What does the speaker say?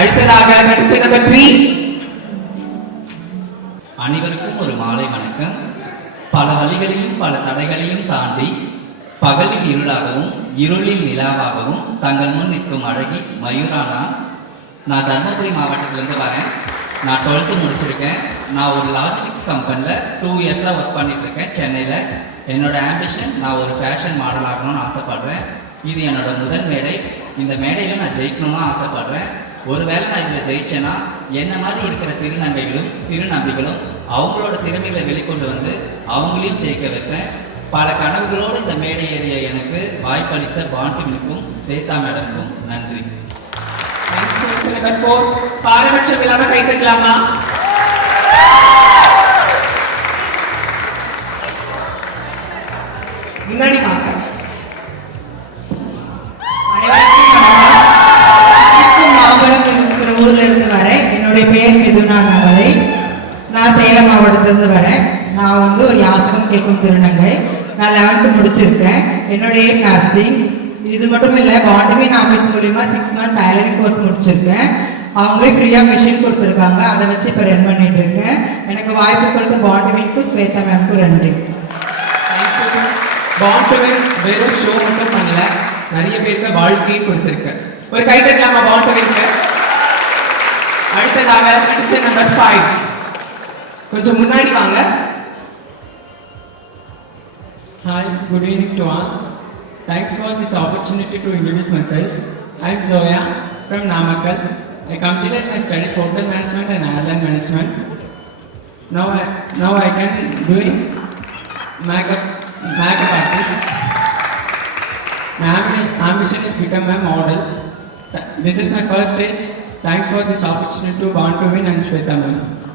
அடுத்ததாக contestant அனைவருக்கும் ஒரு மாலை வணக்கம். பல வழிகளையும் பல தடைகளையும் தாண்டி பகலில் இருளாகவும் இருளில் நிலாவாகவும் தங்கள் முன் நிற்கும் அழகி மயூரா நான். நான் தர்மபுரி மாவட்டத்திலேருந்து வரேன். நான் டுவெல்த்து முடிச்சிருக்கேன். நான் ஒரு லாஜிஸ்டிக்ஸ் கம்பெனியில் டூ இயர்ஸாக ஒர்க் பண்ணிகிட்ருக்கேன் சென்னையில். என்னோட ஆம்பிஷன் நான் ஒரு ஃபேஷன் மாடல் ஆகணும்னு ஆசைப்பட்றேன். இது என்னோட முதல் மேடை. இந்த மேடையில் நான் ஜெயிக்கணும்னு ஆசைப்படுறேன். ஒருவேளை நான் இதில் ஜெயிச்சேன்னா என்ன மாதிரி இருக்கிற திருநங்கைகளும் திருநம்பிகளும் அவங்களோட திறமைகளை வெளிக்கொண்டு வந்து அவங்களையும் ஜெயிக்க வைப்பேன். பல கனவுகளோடு இந்த மேடை ஏறிய எனக்கு வாய்ப்பளித்த பாண்டினுக்கும் ஸ்வேதா மேடமுக்கும் நன்றி. பாரபட்சம் இல்லாம கை முன்னாடி வாங்க. என்னுடைய பெயர் மிதுனா நவலை நான் சேலம் மாவட்டத்திலிருந்து வரேன். நான் வந்து ஒரு யாசகம் கேட்கும் திருநங்கை. நான் லெவன்த்து முடிச்சிருக்கேன். என்னுடைய நர்சிங் இது மட்டும் இல்லை பாண்டமின் ஆஃபீஸ் மூலிமா சிக்ஸ் மந்த் டைலரிங் கோர்ஸ் முடிச்சிருக்கேன். அவங்களே ஃப்ரீயாக மிஷின் கொடுத்துருக்காங்க. அதை வச்சு இப்போ ரன் பண்ணிட்டு இருக்கேன். எனக்கு வாய்ப்பு கொடுத்த பாண்டமின்க்கும் ஸ்வேதா மேம்க்கும் நன்றி. பாண்டுவன் வெறும் ஷோ மட்டும் பண்ணல நிறைய பேருக்கு வாழ்க்கையும் கொடுத்துருக்கேன். ஒரு கை தட்டலாமா பாண்டுவனுக்கு அடுத்ததாக contestant நம்பர் ஃபைவ் கொஞ்சம் முன்னாடி வாங்க Hi, good evening to all. Thanks for this opportunity to introduce myself. I am Zoya from Namakkal. I completed my studies hotel management and airline management. Now I, now I can doing makeup makeup artist. My ambition, ambition is become a model. Th- This is my first stage. Thanks for this opportunity to Bond to Win and Shweta ma'am.